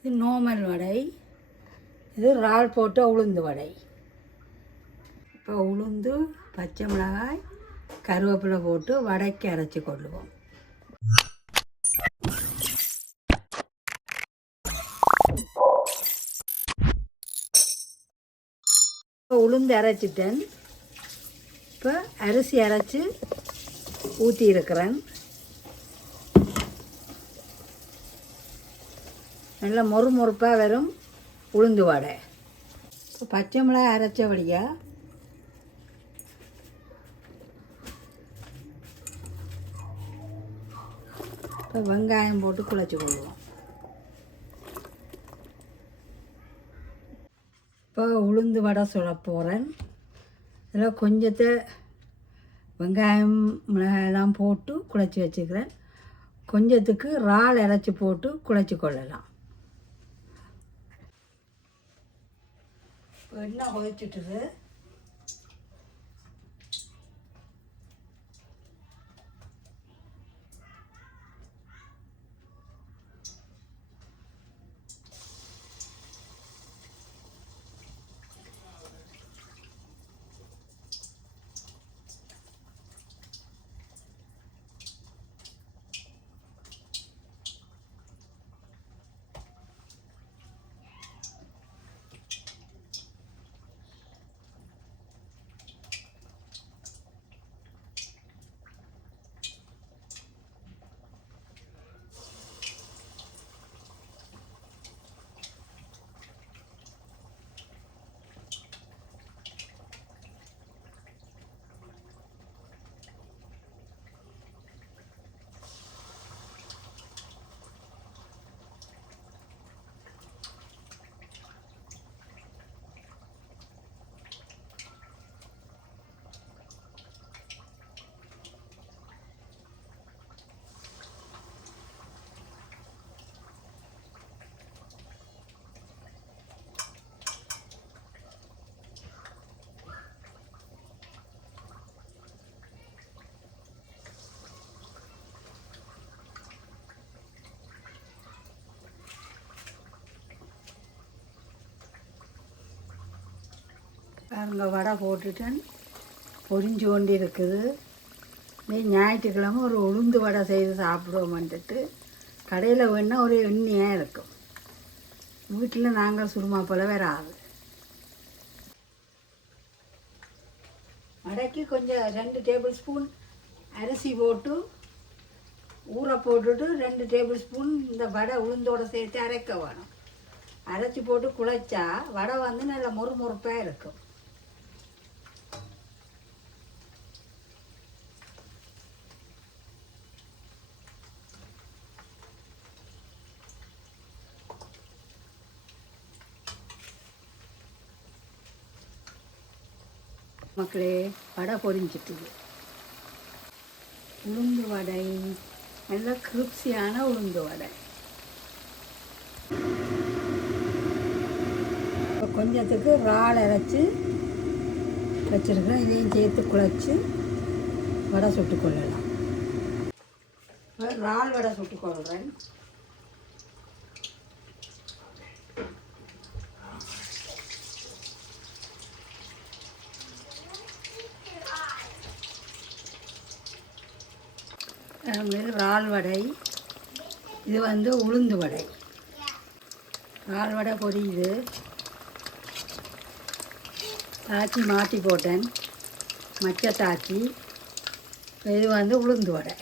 இது நார்மல் வடை, இது இறால் போட்ட உளுந்து வடை. இப்போ உளுந்து, பச்சை மிளகாய், கருவேப்பிலை போட்டு வடைக்கு அரைச்சி கொள்ளுவோம். இப்போ உளுந்து அரைச்சிட்டேன். இப்போ அரிசி அரைச்சி ஊற்றி இருக்கிறேன். நல்லா மொறுப்பாக வரும் உளுந்து வடை. இப்போ பச்சை மிளகாய் அரைச்சபடியாக இப்போ வெங்காயம் போட்டு குழச்சி கொள்வோம். இப்போ உளுந்து வடை சுட போகிறேன். இதில் கொஞ்சத்தை வெங்காயம் மிளகாயெல்லாம் போட்டு குழச்சி வச்சுக்கிறேன். கொஞ்சத்துக்கு இறால் அரைச்சி போட்டு குழச்சி கொள்ளலாம். எண்ணெய் கொதிச்சுட்டுது. பாருங்க, வடை போட்டுட்டேன், பொரிஞ்சு கொண்டு இருக்குது. நீ ஞாயிற்றுக்கிழமை ஒரு உளுந்து வடை செய்து சாப்பிடுவோம்ன்ட்டு கடையில் வேணால் ஒரு எண்ணெயாக இருக்கும். வீட்டில் நாங்கள் சுருமா போல வராது. வடைக்கு கொஞ்சம் 2 டேபிள் ஸ்பூன் அரிசி போட்டு ஊற போட்டுட்டு 2 டேபிள் ஸ்பூன் இந்த வடை உளுந்தோடு சேர்த்து அரைக்க வேணும். அரைச்சி போட்டு குழைச்சா வடை வந்து நல்லா மொறுப்பாக இருக்கும். மக்களே, வடை பொரிஞ்சிட்டுது. உளுந்து வடை, நல்ல கிரிப்சியான உளுந்து வடை. இப்போ கொஞ்சத்துக்கு இறால் அரைச்சி வச்சுருக்கேன். இதையும் சேர்த்து குழச்சி வடை சுட்டுக்கொள்ளலாம். இறால் வடை சுட்டுக்கொள்கிறேன். இறால் வடை, இது வந்து உளுந்து வடை. இறால் வடை பொரியுது. தாச்சி மாற்றி போட்டேன், மச்ச தாச்சி. இது வந்து உளுந்து வடை.